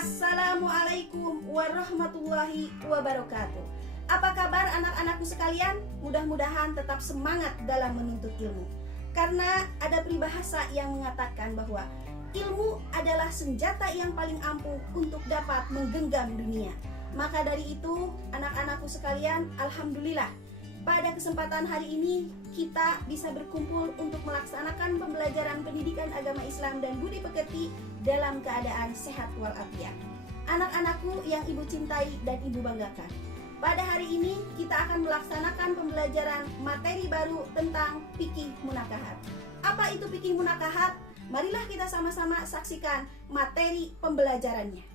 Assalamualaikum warahmatullahi wabarakatuh. Apa kabar anak-anakku sekalian? Mudah-mudahan tetap semangat dalam menuntut ilmu. Karena ada peribahasa yang mengatakan bahwa ilmu adalah senjata yang paling ampuh untuk dapat menggenggam dunia. Maka dari itu, anak-anakku sekalian, alhamdulillah, pada kesempatan hari ini kita bisa berkumpul untuk melaksanakan pembelajaran pendidikan agama Islam dan budi pekerti dalam keadaan sehat walafiat. Anak-anakku yang ibu cintai dan ibu banggakan, pada hari ini kita akan melaksanakan pembelajaran materi baru tentang fikih munakahat. Apa itu fikih munakahat? Marilah kita sama-sama saksikan materi pembelajarannya.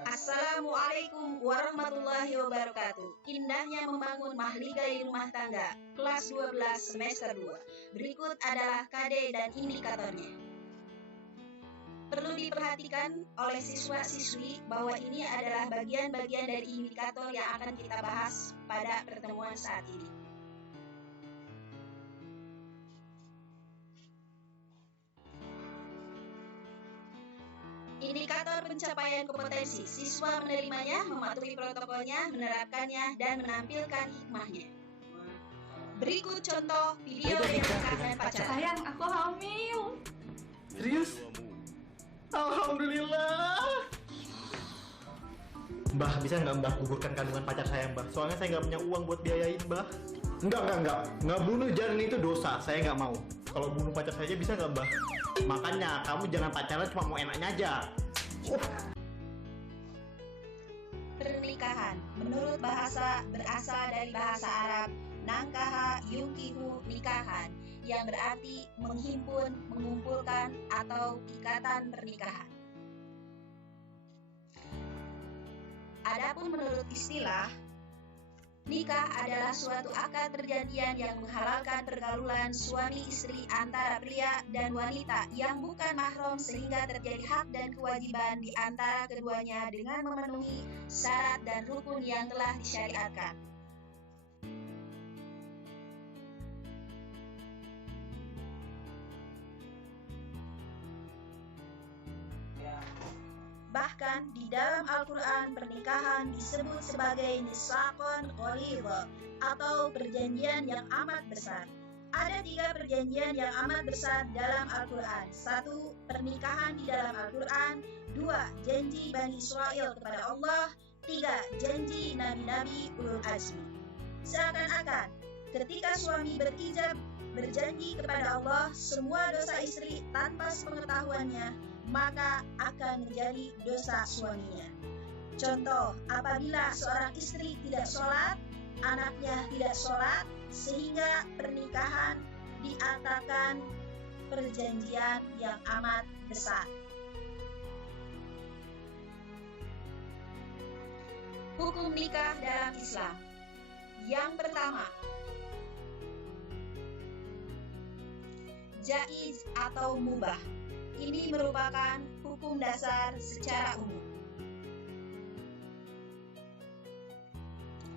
Assalamualaikum warahmatullahi wabarakatuh. Indahnya membangun mahligai rumah tangga, kelas 12 semester 2. Berikut adalah KD dan indikatornya. Perlu diperhatikan oleh siswa-siswi bahwa ini adalah bagian-bagian dari indikator yang akan kita bahas pada pertemuan saat ini. Indikator pencapaian kompetensi, siswa menerimanya, mematuhi protokolnya, menerapkannya, dan menampilkan hikmahnya. Berikut contoh video yang nikah dan pacaran. Sayang, aku hamil. Serius? Alhamdulillah. Mbah, bisa nggak Mbah gugurkan kandungan pacar saya, Mbah? Soalnya saya nggak punya uang buat biayain, Mbah. Enggak. Nggak bunuh janin itu dosa. Saya nggak mau. Kalau bunuh pacar saja bisa nggak, Mbah? Makanya kamu jangan pacaran cuma mau enaknya aja. Pernikahan menurut bahasa berasal dari bahasa Arab nangkaha yungkihu nikahan, yang berarti menghimpun, mengumpulkan, atau ikatan pernikahan. Adapun menurut istilah, nikah adalah suatu akad perjanjian yang menghalalkan pergaulan suami istri antara pria dan wanita yang bukan mahram sehingga terjadi hak dan kewajiban di antara keduanya dengan memenuhi syarat dan rukun yang telah disyariatkan. Bahkan di dalam Al-Quran, pernikahan disebut sebagai nisaqon ghalidha atau perjanjian yang amat besar. Ada 3 perjanjian yang amat besar dalam Al-Quran. 1. Pernikahan di dalam Al-Quran. 2. Janji Bani Israel kepada Allah. 3. Janji Nabi-Nabi Ulul Azmi. Seakan-akan ketika suami berijab berjanji kepada Allah semua dosa istri tanpa sepengetahuannya, maka akan menjadi dosa suaminya. Contoh, apabila seorang istri tidak sholat, anaknya tidak sholat, sehingga pernikahan diatakan perjanjian yang amat besar. Hukum nikah dalam Islam. Yang pertama, jaiz atau mubah. Ini merupakan hukum dasar secara umum.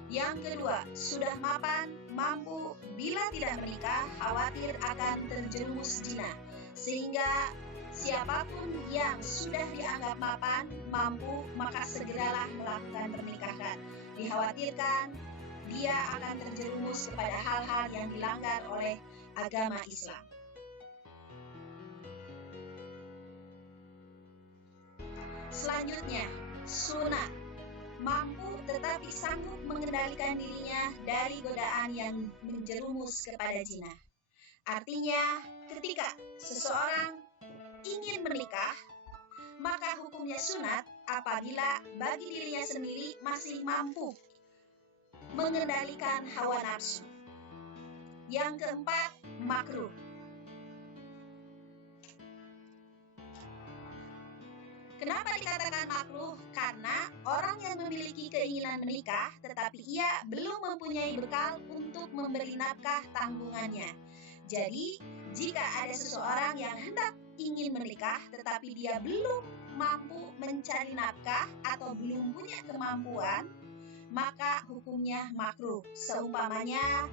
Yang kedua, sudah mapan, mampu, bila tidak menikah, khawatir akan terjerumus zina. Sehingga siapapun yang sudah dianggap mapan, mampu, maka segeralah melakukan pernikahan. Dikhawatirkan dia akan terjerumus kepada hal-hal yang dilanggar oleh agama Islam. Selanjutnya, sunat. Mampu tetapi sanggup mengendalikan dirinya dari godaan yang menjerumus kepada zina. Artinya, ketika seseorang ingin menikah, maka hukumnya sunat apabila bagi dirinya sendiri masih mampu mengendalikan hawa nafsu. Yang keempat, makruh. Kenapa dikatakan makruh? Karena orang yang memiliki keinginan menikah tetapi ia belum mempunyai bekal untuk memberi nafkah tanggungannya. Jadi, jika ada seseorang yang hendak ingin menikah tetapi dia belum mampu mencari nafkah atau belum punya kemampuan, maka hukumnya makruh. Seumpamanya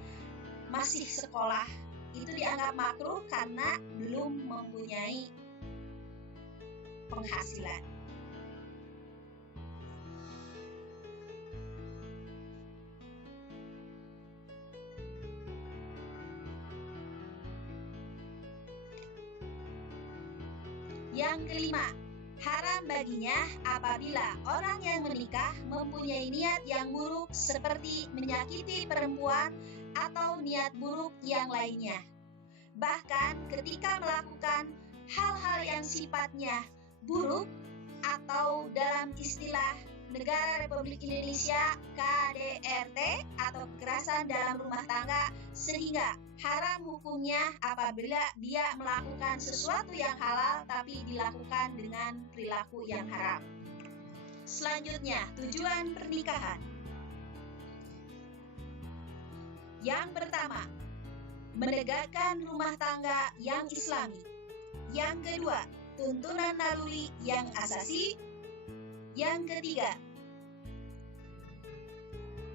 masih sekolah, itu dianggap makruh karena belum mempunyai penghasilan. Yang kelima, haram baginya apabila orang yang menikah mempunyai niat yang buruk seperti menyakiti perempuan atau niat buruk yang lainnya. Bahkan ketika melakukan hal-hal yang sifatnya buruk atau dalam istilah Negara Republik Indonesia KDRT atau kekerasan dalam rumah tangga, sehingga haram hukumnya apabila dia melakukan sesuatu yang halal tapi dilakukan dengan perilaku yang haram. Selanjutnya, tujuan pernikahan. Yang pertama, menegakkan rumah tangga yang islami. Yang kedua, tuntunan naluri yang asasi. Yang ketiga,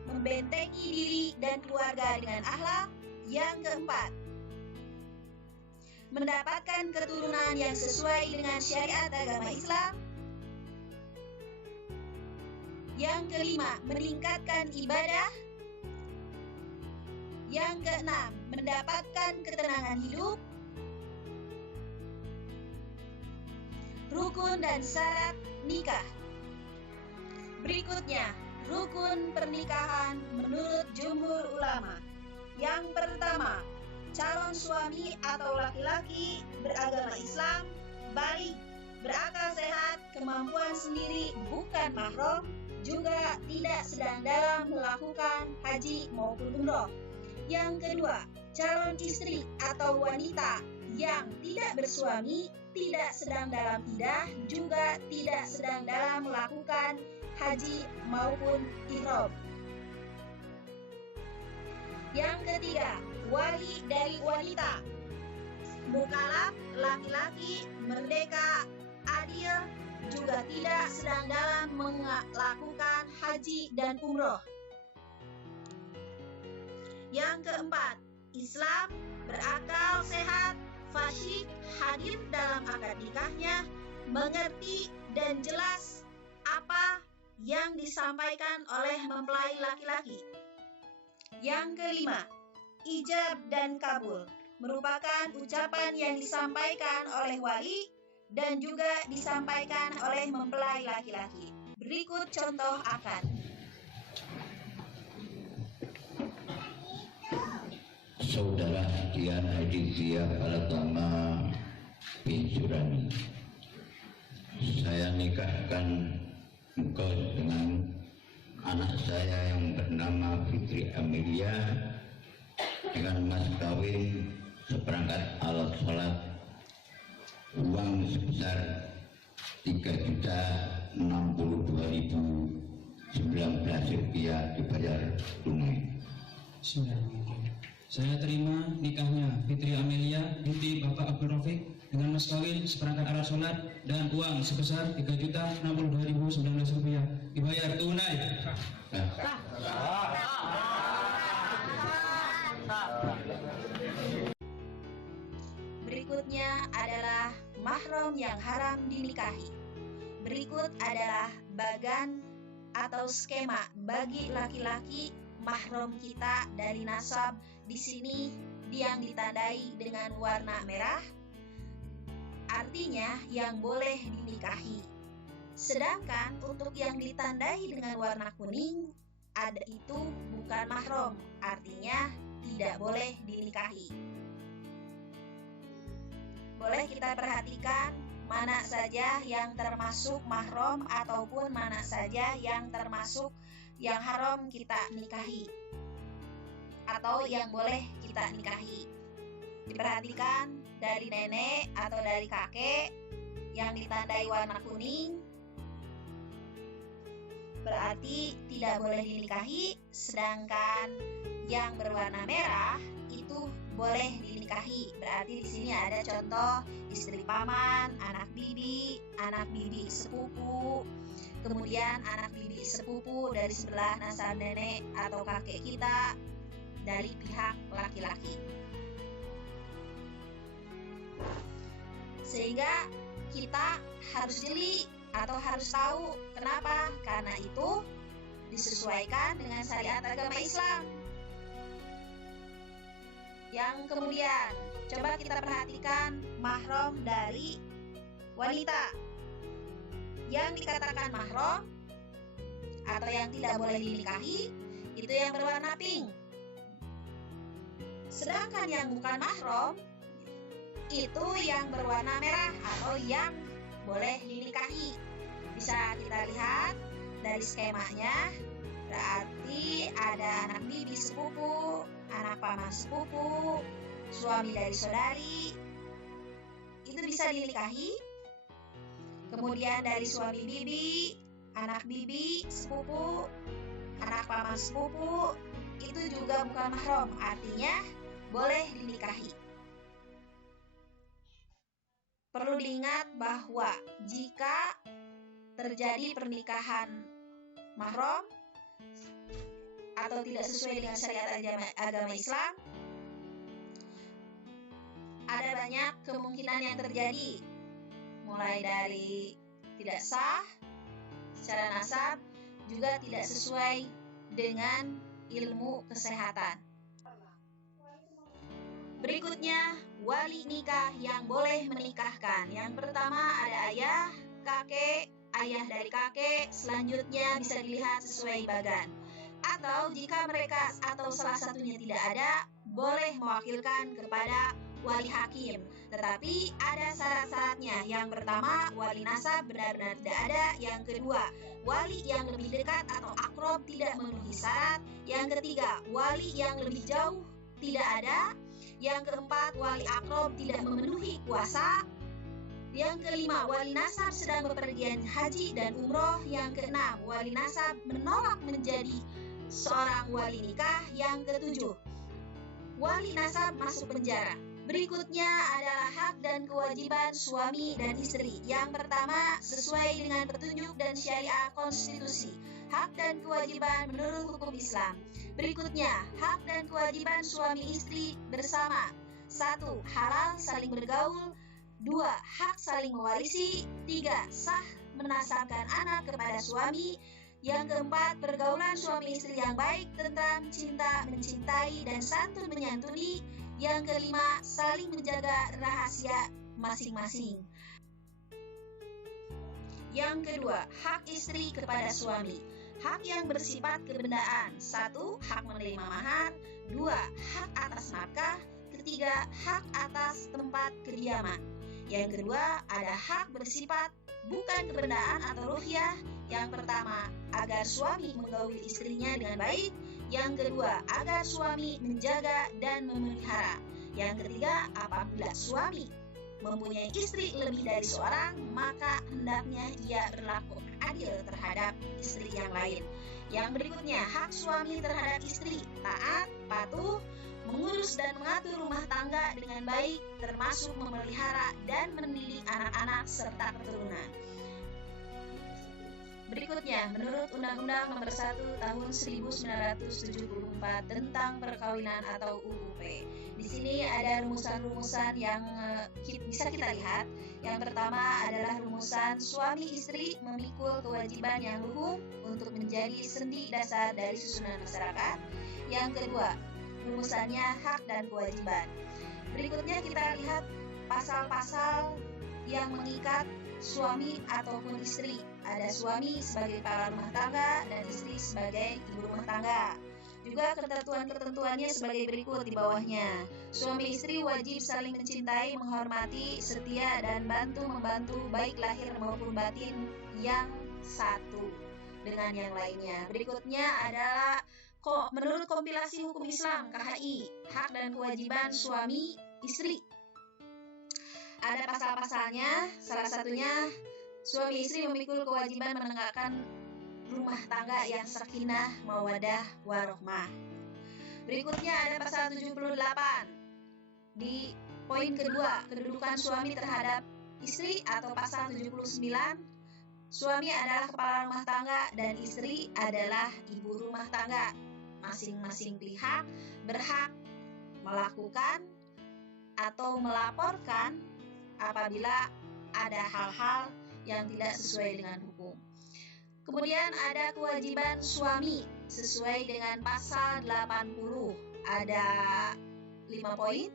membentengi diri dan keluarga dengan akhlak. Yang keempat, mendapatkan keturunan yang sesuai dengan syariat agama Islam. Yang kelima, meningkatkan ibadah. Yang keenam, mendapatkan ketenangan hidup. Rukun dan syarat nikah. Berikutnya, rukun pernikahan menurut jumhur ulama. Yang pertama, calon suami atau laki-laki beragama Islam, baligh, berakal sehat, kemampuan sendiri, bukan mahram, juga tidak sedang dalam melakukan haji maupun umroh. Yang kedua, calon istri atau wanita yang tidak bersuami, tidak sedang dalam iddah, juga tidak sedang dalam melakukan haji maupun ihram. Yang ketiga, wali dari wanita, mukallaf, laki-laki, merdeka, adil, juga tidak sedang dalam melakukan haji dan umroh. Yang keempat, Islam, berakal sehat, fasyih, hadir dalam akad nikahnya, mengerti dan jelas apa yang disampaikan oleh mempelai laki-laki. Yang kelima, ijab dan kabul, merupakan ucapan yang disampaikan oleh wali dan juga disampaikan oleh mempelai laki-laki. Berikut contoh akad. Saudara Dian Hadizia Palatama bin Surani, saya nikahkan engkau dengan anak saya yang bernama Fitri Amelia dengan mas kawin seperangkat alat sholat, uang sebesar 3.062.019 rupiah dibayar tunai. Saya terima nikahnya Fitri Amelia binti Bapak Abdul Rafiq dengan mas kawin seperangkat alat sholat dan uang sebesar 3.062.019 rupiah dibayar tunai. Berikutnya adalah mahram yang haram dinikahi. Berikut adalah bagan atau skema bagi laki-laki mahram kita dari nasab. Di sini yang ditandai dengan warna merah, artinya yang boleh dinikahi. Sedangkan untuk yang ditandai dengan warna kuning, ada itu bukan mahram, artinya tidak boleh dinikahi. Boleh kita perhatikan mana saja yang termasuk mahram ataupun mana saja yang termasuk yang haram kita nikahi atau yang boleh kita nikahi. Diperhatikan dari nenek atau dari kakek yang ditandai warna kuning berarti tidak boleh dinikahi, sedangkan yang berwarna merah itu boleh dinikahi. Berarti di sini ada contoh istri paman, anak bibi sepupu, kemudian anak bibi sepupu dari sebelah nasab nenek atau kakek kita dari pihak laki-laki. Sehingga kita harus jeli atau harus tahu kenapa? Karena itu disesuaikan dengan syariat agama Islam. Yang kemudian, coba kita perhatikan mahram dari Wanita yang dikatakan mahram atau yang tidak boleh dinikahi itu yang berwarna pink. Sedangkan yang bukan mahram itu yang berwarna merah atau yang boleh dinikahi. Bisa kita lihat dari skemanya, berarti ada anak bibi sepupu, anak paman sepupu, suami dari saudari, itu bisa dinikahi. Kemudian dari suami bibi, anak bibi sepupu, anak paman sepupu, itu juga bukan mahram, artinya boleh dinikahi. Perlu diingat bahwa jika terjadi pernikahan mahram atau tidak sesuai dengan syariat agama Islam, ada banyak kemungkinan yang terjadi, mulai dari tidak sah secara nasab, juga tidak sesuai dengan ilmu kesehatan. Berikutnya, wali nikah yang boleh menikahkan. Yang pertama ada ayah, kakek, ayah dari kakek, selanjutnya bisa dilihat sesuai bagan. Atau jika mereka atau salah satunya tidak ada, boleh mewakilkan kepada wali hakim. Tetapi ada syarat-syaratnya. Yang pertama, wali nasab benar-benar tidak ada. Yang kedua, wali yang lebih dekat atau akrob tidak memenuhi syarat. Yang ketiga, wali yang lebih jauh tidak ada. Yang keempat, wali akrob tidak memenuhi kuasa. Yang kelima, wali nasab sedang bepergian haji dan umroh. Yang keenam, wali nasab menolak menjadi seorang wali nikah. Yang ketujuh, wali nasab masuk penjara. Berikutnya adalah hak dan kewajiban suami dan istri. Yang pertama, sesuai dengan petunjuk dan syariah konstitusi. Hak dan kewajiban menurut hukum Islam. Berikutnya, hak dan kewajiban suami istri bersama. 1. Halal saling bergaul. 2. Hak saling mewarisi. 3. Sah menasabkan anak kepada suami. Yang keempat, pergaulan suami istri yang baik, tentram, cinta, mencintai, dan santun menyantuni. Yang kelima, saling menjaga rahasia masing-masing. Yang kedua, hak istri kepada suami. Hak yang bersifat kebendaan. 1. Hak menerima mahar. 2. Hak atas nafkah. Ketiga, hak atas tempat kediaman. Yang kedua, ada hak bersifat bukan kebendaan atau ruhyah. Yang pertama, agar suami menggauli istrinya dengan baik. Yang kedua, agar suami menjaga dan memelihara. Yang ketiga, apabila suami mempunyai istri lebih dari seorang, maka hendaknya ia berlaku adil terhadap istri yang lain. Yang berikutnya, hak suami terhadap istri, taat, patuh, mengurus dan mengatur rumah tangga dengan baik, termasuk memelihara dan mendidik anak-anak serta keturunan. Berikutnya, menurut Undang-Undang Nomor 1 Tahun 1974 tentang perkawinan atau UUP. Di sini ada rumusan-rumusan yang bisa kita lihat. Yang pertama adalah rumusan suami istri memikul kewajiban yang luhur untuk menjadi sendi dasar dari susunan masyarakat. Yang kedua, rumusannya hak dan kewajiban. Berikutnya kita lihat pasal-pasal yang mengikat suami ataupun istri. Ada suami sebagai kepala rumah tangga dan istri sebagai ibu rumah tangga. Juga ketentuan-ketentuannya sebagai berikut di bawahnya. Suami istri wajib saling mencintai, menghormati, setia, dan bantu-membantu baik lahir maupun batin yang satu dengan yang lainnya. Berikutnya adalah menurut kompilasi hukum Islam KHI, hak dan kewajiban suami istri. Ada pasal-pasalnya, salah satunya suami istri memikul kewajiban menegakkan rumah tangga yang sakinah, mawadah, warohmah. Berikutnya ada pasal 78. Di poin kedua, kedudukan suami terhadap istri atau pasal 79. Suami adalah kepala rumah tangga dan istri adalah ibu rumah tangga. Masing-masing pihak berhak melakukan atau melaporkan apabila ada hal-hal yang tidak sesuai dengan hukum. Kemudian ada kewajiban suami sesuai dengan pasal 80. Ada 5 poin.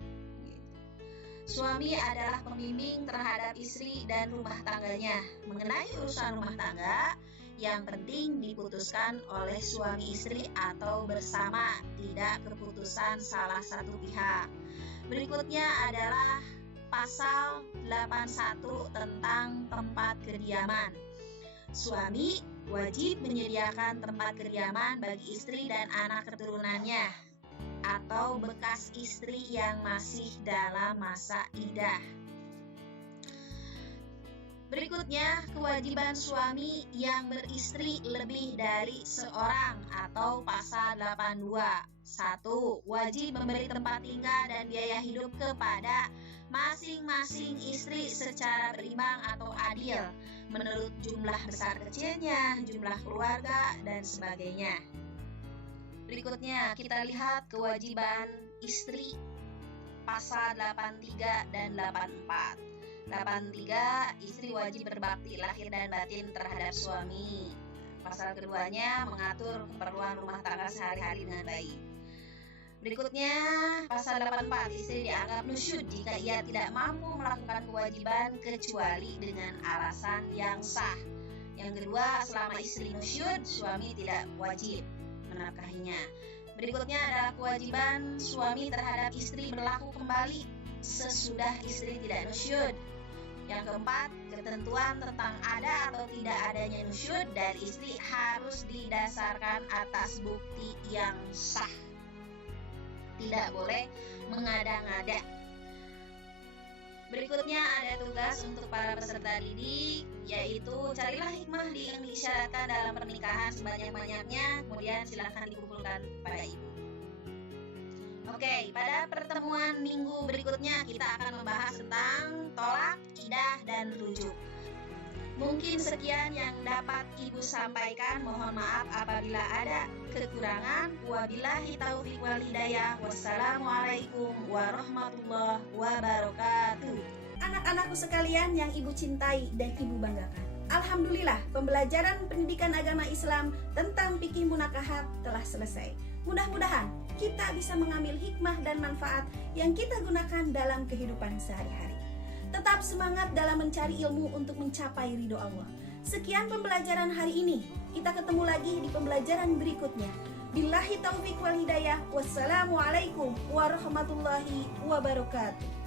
Suami adalah pembimbing terhadap istri dan rumah tangganya. Mengenai urusan rumah tangga, yang penting diputuskan oleh suami istri atau bersama, tidak keputusan salah satu pihak. Berikutnya adalah pasal 81 tentang tempat kediaman. Suami wajib menyediakan tempat kediaman bagi istri dan anak keturunannya atau bekas istri yang masih dalam masa iddah. Berikutnya, kewajiban suami yang beristri lebih dari seorang atau pasal 82. 1. Wajib memberi tempat tinggal dan biaya hidup kepada masing-masing istri secara berimbang atau adil menurut jumlah besar kecilnya, jumlah keluarga, dan sebagainya. Berikutnya kita lihat kewajiban istri pasal 83 dan 84. 83, istri wajib berbakti lahir dan batin terhadap suami. Pasal keduanya mengatur keperluan rumah tangga sehari-hari dengan baik. Berikutnya pasal 84, istri dianggap nusyud jika ia tidak mampu melakukan kewajiban kecuali dengan alasan yang sah. Yang kedua, selama istri nusyud, suami tidak wajib menafkahinya. Berikutnya adalah kewajiban suami terhadap istri berlaku kembali sesudah istri tidak nusyud. Yang keempat, ketentuan tentang ada atau tidak adanya nusyud dari istri harus didasarkan atas bukti yang sah. Tidak boleh mengada-ngada. Berikutnya ada tugas untuk para peserta didik, yaitu carilah hikmah yang diisyaratkan dalam pernikahan sebanyak-banyaknya, kemudian silakan dikumpulkan pada ibu. Oke, pada pertemuan minggu berikutnya kita akan membahas tentang tolak, iddah, dan rujuk. Mungkin sekian yang dapat Ibu sampaikan. Mohon maaf apabila ada kekurangan. Wabillahi taufiq wal hidayah. Wassalamualaikum warahmatullahi wabarakatuh. Anak-anakku sekalian yang Ibu cintai dan Ibu banggakan, alhamdulillah pembelajaran pendidikan agama Islam tentang fikih munakahat telah selesai. Mudah-mudahan kita bisa mengambil hikmah dan manfaat yang kita gunakan dalam kehidupan sehari-hari. Tetap semangat dalam mencari ilmu untuk mencapai ridho Allah. Sekian pembelajaran hari ini. Kita ketemu lagi di pembelajaran berikutnya. Billahi taufiq wal hidayah. Wassalamualaikum warahmatullahi wabarakatuh.